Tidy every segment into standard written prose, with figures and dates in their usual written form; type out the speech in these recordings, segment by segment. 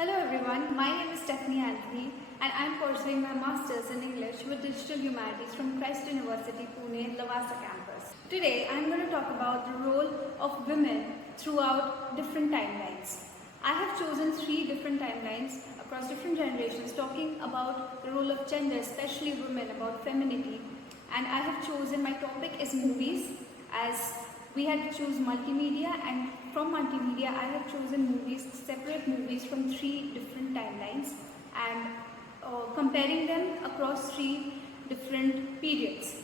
Hello everyone, my name is Stephanie Anthony and I am pursuing my Masters in English with Digital Humanities from Christ University, Pune, Lavasa campus. Today I am going to talk about the role of women throughout different timelines. I have chosen 3 different timelines across different generations talking about the role of gender, especially women, about femininity, and I have chosen my topic is movies as we had to choose multimedia, and from multimedia I have chosen movies, separate movies from 3 different timelines and comparing them across 3 different periods.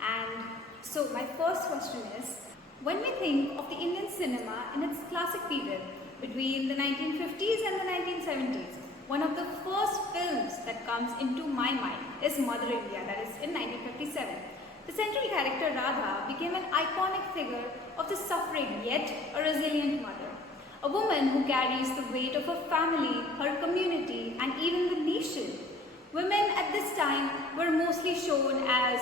And so my first question is, when we think of the Indian cinema in its classic period between the 1950s and the 1970s, one of the first films that comes into my mind is Mother India, that is in 1957. The central character Radha became an iconic figure of the suffering yet a resilient mother. A woman who carries the weight of her family, her community and even the nation. Women at this time were mostly shown as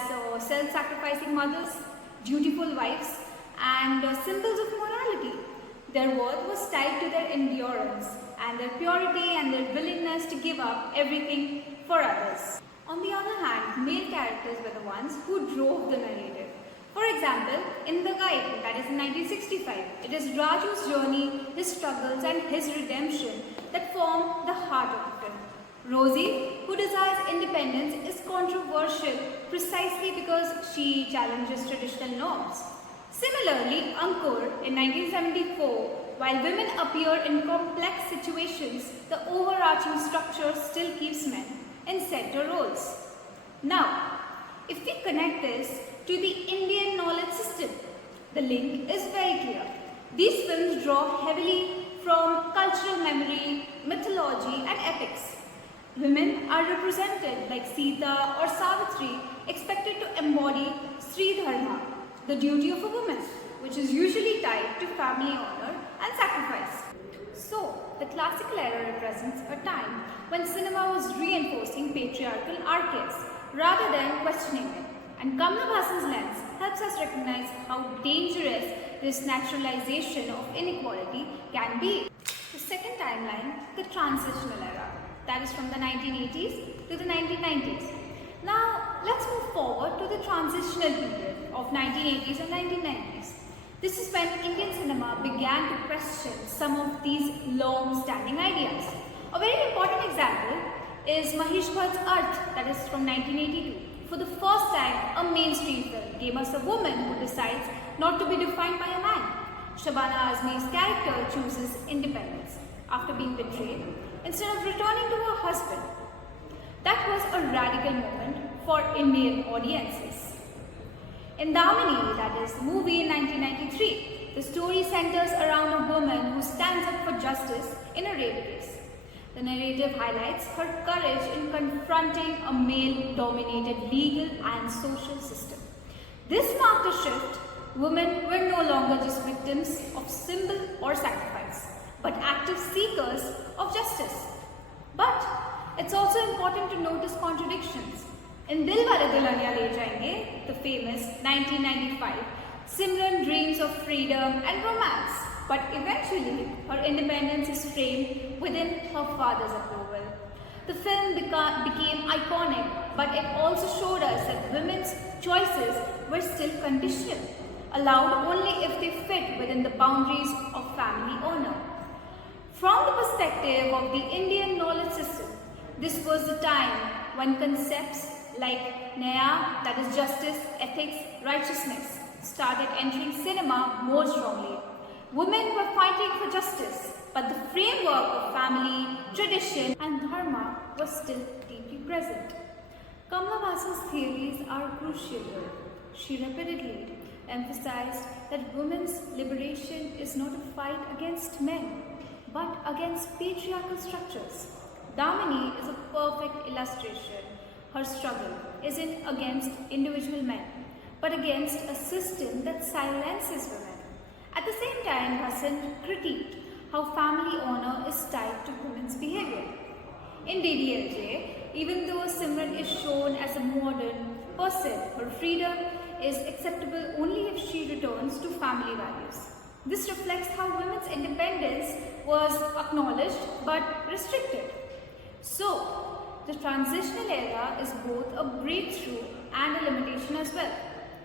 self-sacrificing mothers, dutiful wives and symbols of morality. Their worth was tied to their endurance and their purity and their willingness to give up everything for others. On the other hand, male characters were the ones who drove the narrative. For example, in The Guide, that is in 1965, it is Raju's journey, his struggles and his redemption that form the heart of the film. Rosie, who desires independence, is controversial precisely because she challenges traditional norms. Similarly, Ankur in 1974, while women appear in complex situations, the overarching structure still keeps men in center roles. Now, if we connect this to the Indian knowledge system, the link is very clear. These films draw heavily from cultural memory, mythology and epics. Women are represented like Sita or Savitri, expected to embody Sri Dharma, the duty of a woman, which is usually tied to family honor and sacrifice. So, the classical era represents a time when cinema was reinforcing patriarchal archetypes rather than questioning them. And Kamla Bhasin's lens helps us recognize how dangerous this naturalization of inequality can be. The second timeline, the Transitional Era, that is from the 1980s to the 1990s. Now, let's move forward to the transitional period of 1980s and 1990s. This is when Indian cinema began to question some of these long-standing ideas. A very important example is Mahesh Bhatt's Earth, that is from 1982. For the first time, a mainstream film gave us a woman who decides not to be defined by a man. Shabana Azmi's character chooses independence after being betrayed instead of returning to her husband. That was a radical moment for Indian audiences. In Damini, that is the movie in 1993, the story centers around a woman who stands up for justice in a rape case. The narrative highlights her courage in confronting a male-dominated legal and social system. This marked a shift. Women were no longer just victims of symbol or sacrifice, but active seekers of justice. But it's also important to notice contradictions. In Dil Wale Dulhaniya Le Jayenge, the famous 1995, Simran dreams of freedom and romance, but eventually her independence is framed within her father's approval. The film became iconic, but it also showed us that women's choices were still conditional, allowed only if they fit within the boundaries of family honor. From the perspective of the Indian knowledge system, this was the time when concepts like Nyaya, that is justice, ethics, righteousness, started entering cinema more strongly. Women were fighting for justice, but the framework of family, tradition and dharma was still deeply present. Kamla Bhasin's theories are crucial here. She repeatedly emphasized that women's liberation is not a fight against men, but against patriarchal structures. Damini is a perfect illustration. Her struggle isn't against individual men, but against a system that silences women. At the same time, Bhasin critiqued how family honor is tied to women's behavior. In DDLJ, even though Simran is shown as a modern person, her freedom is acceptable only if she returns to family values. This reflects how women's independence was acknowledged but restricted. So, the transitional era is both a breakthrough and a limitation as well.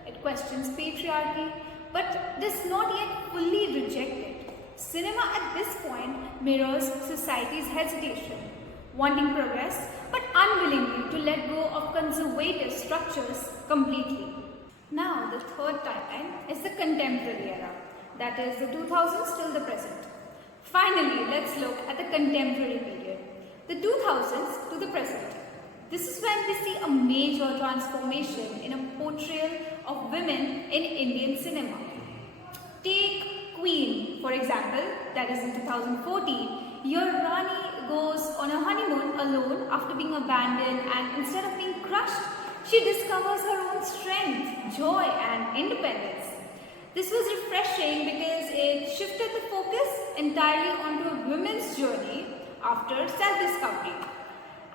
It questions patriarchy but does not yet fully reject it. Cinema at this point mirrors society's hesitation, wanting progress but unwillingly to let go of conservative structures completely. Now, the third timeline is the contemporary era, that is the 2000s till the present. Finally, let's look at the contemporary period, the 2000s to the present. This is when we see a major transformation in a portrayal of women in Indian cinema. Take Queen, for example, that is in 2014. Here Rani goes on a honeymoon alone after being abandoned, and instead of being crushed, she discovers her own strength, joy and independence. This was refreshing because it shifted the focus entirely onto a women's journey after self-discovery.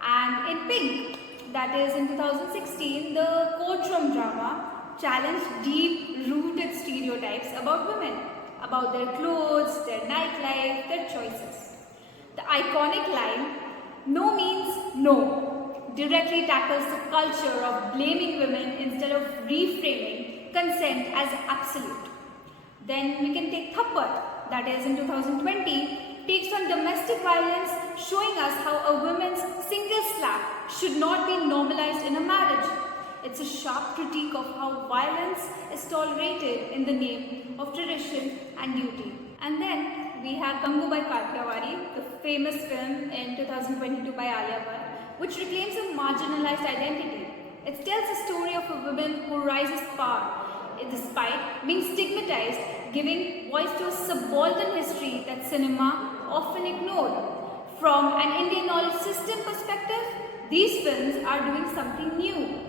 And in Pink, that is in 2016, the courtroom drama challenged deep-rooted stereotypes about women, about their clothes, their nightlife, their choices. The iconic line, "No means no," directly tackles the culture of blaming women instead of reframing consent as absolute. Then we can take Thappad, that is in 2020, takes on domestic violence, showing us how a woman's single slap should not be normalized in a marriage. It's a sharp critique of how violence is tolerated in the name of tradition and duty. And then we have Gangubai Kathiawadi, the famous film in 2022 by Alia Bhatt, which reclaims a marginalized identity. It tells a story of a woman who rises to power despite being stigmatized, giving voice to a subaltern history that cinema often ignored. From an Indian knowledge system perspective, these films are doing something new.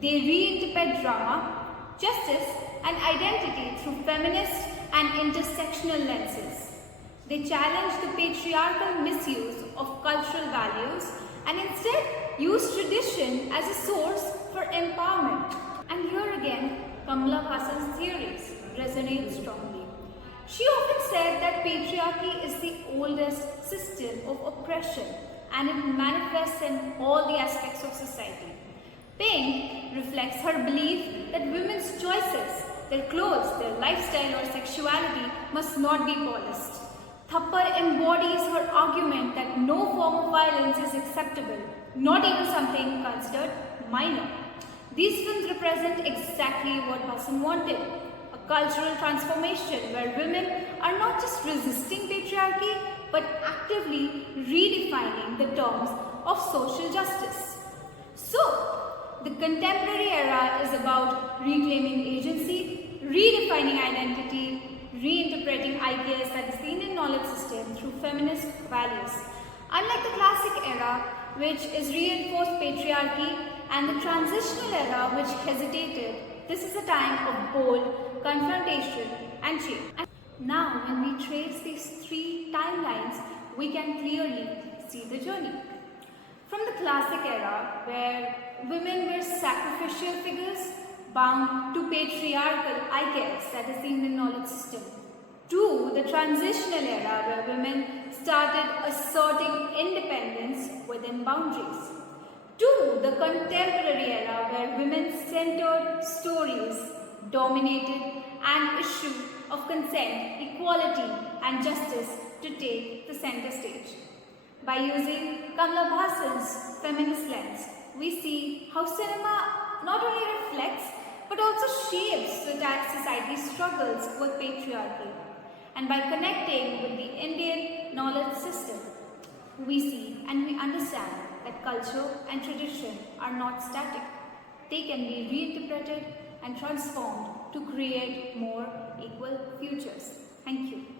They reinterpret drama, justice and identity through feminist and intersectional lenses. They challenge the patriarchal misuse of cultural values and instead use tradition as a source for empowerment. And here again, Kamla Bhasin's theories resonate strongly. She often said that patriarchy is the oldest system of oppression and it manifests in all the aspects of society. Pink reflects her belief that women's choices, their clothes, their lifestyle or sexuality must not be policed. Thappad embodies her argument that no form of violence is acceptable, not even something considered minor. These films represent exactly what Bhasin wanted, a cultural transformation where women are not just resisting patriarchy but actively redefining the terms of social justice. So, the contemporary era is about reclaiming agency, redefining identity, reinterpreting ideas that is the Indian knowledge system through feminist values. Unlike the classic era, which is reinforced patriarchy, and the transitional era, which hesitated, this is a time of bold confrontation and change. And now, when we trace these three timelines, we can clearly see the journey. From the classic era, where women were sacrificial figures bound to patriarchal ideas, that is the Indian knowledge system, to the transitional era, where women started asserting independence within boundaries, to the contemporary era, where women-centered stories dominated an issue of consent, equality and justice to take the center stage. By using Kamla Bhasin's feminist lens, we see how cinema not only reflects but also shapes society's struggles with patriarchy. And by connecting with the Indian knowledge system, we see and we understand that culture and tradition are not static. They can be reinterpreted and transformed to create more equal futures. Thank you.